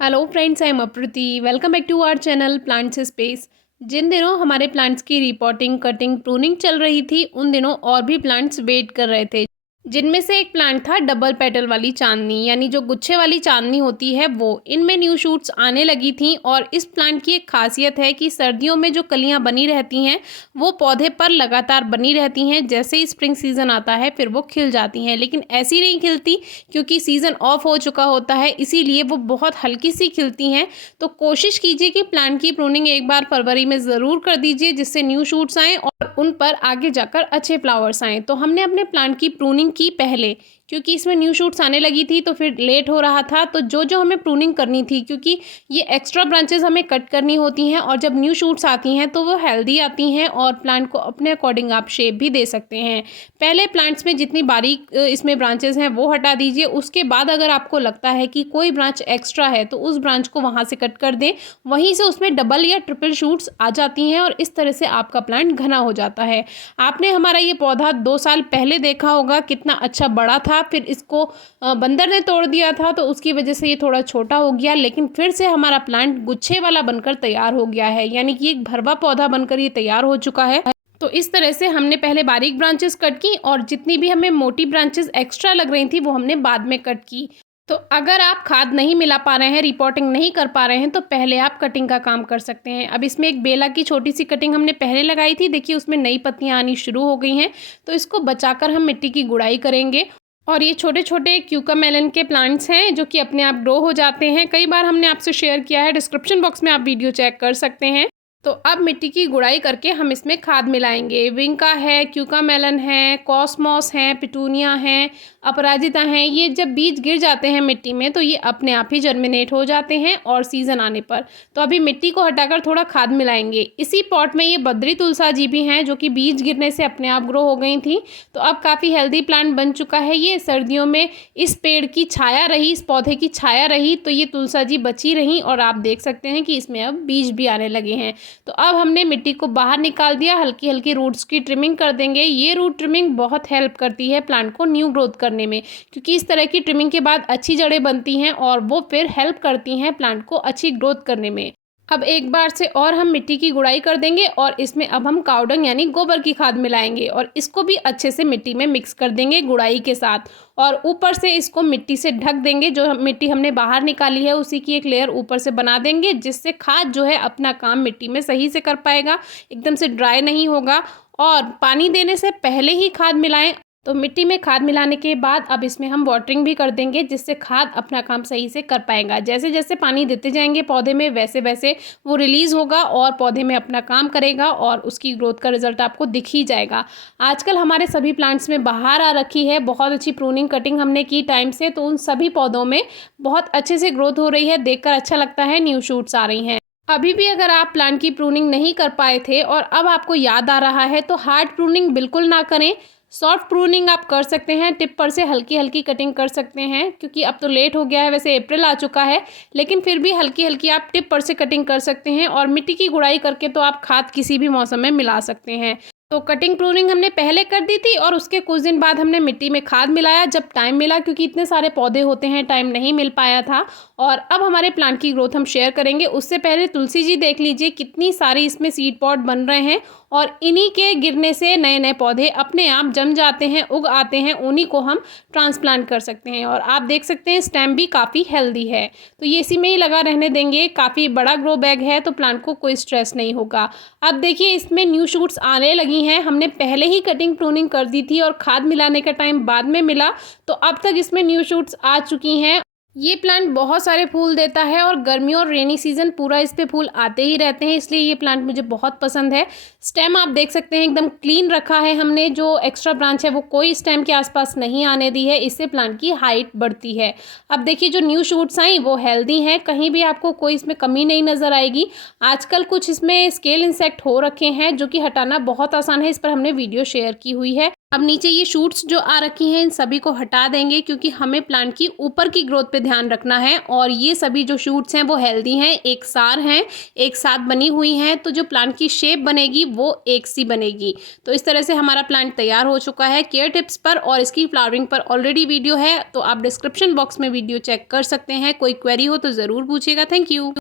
Hello friends, I am Apruti. Welcome back to our channel plants space. जिन दिनों हमारे plants की रिपोर्टिंग, कटिंग, प्रूनिंग चल रही थी, उन दिनों और भी प्लांट्स वेट कर रहे थे, जिनमें से एक प्लांट था डबल पेटल वाली चांदनी, यानी जो गुच्छे वाली चांदनी होती है वो। इनमें न्यू शूट्स आने लगी थी और इस प्लांट की एक खासियत है कि सर्दियों में जो कलियां बनी रहती हैं वो पौधे पर लगातार बनी रहती हैं। जैसे ही स्प्रिंग सीजन आता है फिर वो खिल जाती हैं, लेकिन ऐसी नहीं खिलती क्योंकि सीजन ऑफ हो चुका होता है, इसीलिए वो बहुत हल्की सी खिलती हैं। तो कोशिश कीजिए कि प्लांट की प्रूनिंग एक बार फरवरी में ज़रूर कर दीजिए, जिससे न्यू शूट्स आएँ और उन पर आगे जाकर अच्छे फ्लावर्स आएँ। तो हमने अपने प्लांट की प्रूनिंग की पहले, क्योंकि इसमें न्यू शूट्स आने लगी थी तो फिर लेट हो रहा था। तो जो हमें प्रूनिंग करनी थी, क्योंकि ये एक्स्ट्रा ब्रांचेस हमें कट करनी होती हैं और जब न्यू शूट्स आती हैं तो वो हेल्दी आती हैं और प्लांट को अपने अकॉर्डिंग आप शेप भी दे सकते हैं। पहले प्लांट्स में जितनी बारीक इसमें ब्रांचेस हैं वो हटा दीजिए। उसके बाद अगर आपको लगता है कि कोई ब्रांच एक्स्ट्रा है तो उस ब्रांच को वहाँ से कट कर दें, वहीं से उसमें डबल या ट्रिपल शूट्स आ जाती हैं और इस तरह से आपका प्लांट घना हो जाता है। आपने हमारा ये पौधा 2 साल पहले देखा होगा, कितना अच्छा बड़ा था, फिर इसको बंदर ने तोड़ दिया था तो उसकी वजह से ये थोड़ा छोटा हो गया, लेकिन फिर से हमारा प्लांट गुच्छे वाला बनकर तैयार हो गया है, यानी कि एक भरवा पौधा बनकर ये तैयार हो चुका है। तो इस तरह से हमने पहले बारीक ब्रांचेस कट की और जितनी भी हमें मोटी ब्रांचेस एक्स्ट्रा लग रही थी वो हमने बाद में कट की। तो अगर आप खाद नहीं मिला पा रहे हैं, रिपोर्टिंग नहीं कर पा रहे हैं, तो पहले आप कटिंग का काम कर सकते हैं। अब इसमें एक बेला की छोटी सी कटिंग हमने पहले लगाई थी, देखिए उसमें नई पत्तियां आनी शुरू हो गई हैं। तो इसको बचाकर हम मिट्टी की गुड़ाई करेंगे। और ये छोटे छोटे क्यूकामेलन के प्लांट्स हैं जो कि अपने आप ग्रो हो जाते हैं। कई बार हमने आपसे शेयर किया है, डिस्क्रिप्शन बॉक्स में आप वीडियो चेक कर सकते हैं। तो अब मिट्टी की गुड़ाई करके हम इसमें खाद मिलाएंगे। विंका है, क्यूकामेलन है, कॉस्मॉस है, पिटूनिया है, अपराजिता हैं। ये जब बीज गिर जाते हैं मिट्टी में तो ये अपने आप ही जर्मिनेट हो जाते हैं और सीज़न आने पर। तो अभी मिट्टी को हटाकर थोड़ा खाद मिलाएंगे। इसी पॉट में ये बद्री तुलसा जी भी हैं जो कि बीज गिरने से अपने आप ग्रो हो गई थी। तो अब काफ़ी हेल्दी प्लांट बन चुका है ये। सर्दियों में इस पेड़ की छाया रही, इस पौधे की छाया रही तो ये तुलसा जी बची रहीं और आप देख सकते हैं कि इसमें अब बीज भी आने लगे हैं। तो अब हमने मिट्टी को बाहर निकाल दिया, हल्की हल्की रूट्स की ट्रिमिंग कर देंगे। ये रूट ट्रिमिंग बहुत हेल्प करती है प्लांट को न्यू ग्रोथ करने में, क्योंकि इस तरह की ट्रिमिंग के बाद अच्छी जड़ें बनती हैं और वो फिर हेल्प करती हैं प्लांट को अच्छी ग्रोथ करने में। अब एक बार से और हम मिट्टी की गुड़ाई कर देंगे और इसमें अब हम कावडंग यानी गोबर की खाद मिलाएंगे और इसको भी अच्छे से मिट्टी में मिक्स कर देंगे गुड़ाई के साथ। और ऊपर से इसको मिट्टी से ढक देंगे। जो मिट्टी हमने बाहर निकाली है उसी की एक लेयर ऊपर से बना देंगे, जिससे खाद जो है अपना काम मिट्टी में सही से कर पाएगा, एकदम से ड्राई नहीं होगा। और पानी देने से पहले ही खाद मिलाएं। तो मिट्टी में खाद मिलाने के बाद अब इसमें हम वाटरिंग भी कर देंगे, जिससे खाद अपना काम सही से कर पाएगा। जैसे जैसे पानी देते जाएंगे पौधे में, वैसे वैसे वो रिलीज़ होगा और पौधे में अपना काम करेगा और उसकी ग्रोथ का रिजल्ट आपको दिख ही जाएगा। आजकल हमारे सभी प्लांट्स में बाहर आ रखी है, बहुत अच्छी प्रूनिंग कटिंग हमने की टाइम से, तो उन सभी पौधों में बहुत अच्छे से ग्रोथ हो रही है, देखकर अच्छा लगता है, न्यू शूट्स आ रही हैं। अभी भी अगर आप प्लांट की प्रूनिंग नहीं कर पाए थे और अब आपको याद आ रहा है तो हार्ड प्रूनिंग बिल्कुल ना करें। सॉफ्ट प्रूनिंग आप कर सकते हैं, टिप पर से हल्की हल्की कटिंग कर सकते हैं, क्योंकि अब तो लेट हो गया है, वैसे अप्रैल आ चुका है, लेकिन फिर भी हल्की हल्की आप टिप पर से कटिंग कर सकते हैं। और मिट्टी की गुड़ाई करके तो आप खाद किसी भी मौसम में मिला सकते हैं। तो कटिंग प्रूनिंग हमने पहले कर दी थी और उसके कुछ दिन बाद हमने मिट्टी में खाद मिलाया जब टाइम मिला, क्योंकि इतने सारे पौधे होते हैं, टाइम नहीं मिल पाया था। और अब हमारे प्लांट की ग्रोथ हम शेयर करेंगे। उससे पहले तुलसी जी देख लीजिए कितनी सारी इसमें सीड पॉट बन रहे हैं और इन्हीं के गिरने से नए नए पौधे अपने आप जम जाते हैं, उग आते हैं, उन्हीं को हम ट्रांसप्लांट कर सकते हैं। और आप देख सकते हैं स्टेम भी काफ़ी हेल्दी है, तो ये इसी में ही लगा रहने देंगे। काफ़ी बड़ा ग्रो बैग है तो प्लांट को कोई स्ट्रेस नहीं होगा। अब देखिए इसमें न्यू शूट्स आने लगी हैं। हमने पहले ही कटिंग प्रूनिंग कर दी थी और खाद मिलाने का टाइम बाद में मिला, तो अब तक इसमें न्यू शूट्स आ चुकी हैं। ये प्लांट बहुत सारे फूल देता है और गर्मियों और रेनी सीजन पूरा इस पे फूल आते ही रहते हैं, इसलिए ये प्लांट मुझे बहुत पसंद है। स्टेम आप देख सकते हैं एकदम क्लीन रखा है हमने, जो एक्स्ट्रा ब्रांच है वो कोई स्टेम के आसपास नहीं आने दी है, इससे प्लांट की हाइट बढ़ती है। अब देखिए जो न्यू शूट्स आई वो हेल्दी हैं, कहीं भी आपको कोई इसमें कमी नहीं नज़र आएगी। आजकल कुछ इसमें स्केल इंसेक्ट हो रखे हैं जो कि हटाना बहुत आसान है, इस पर हमने वीडियो शेयर की हुई है। अब नीचे ये शूट्स जो आ रखी हैं इन सभी को हटा देंगे क्योंकि हमें प्लांट की ऊपर की ग्रोथ पे ध्यान रखना है और ये सभी जो शूट्स हैं वो हेल्दी हैं, एक सार हैं, एक साथ बनी हुई हैं, तो जो प्लांट की शेप बनेगी वो एक सी बनेगी। तो इस तरह से हमारा प्लांट तैयार हो चुका है। केयर टिप्स पर और इसकी फ्लावरिंग पर ऑलरेडी वीडियो है, तो आप डिस्क्रिप्शन बॉक्स में वीडियो चेक कर सकते हैं। कोई क्वेरी हो तो ज़रूर पूछिएगा। Thank you.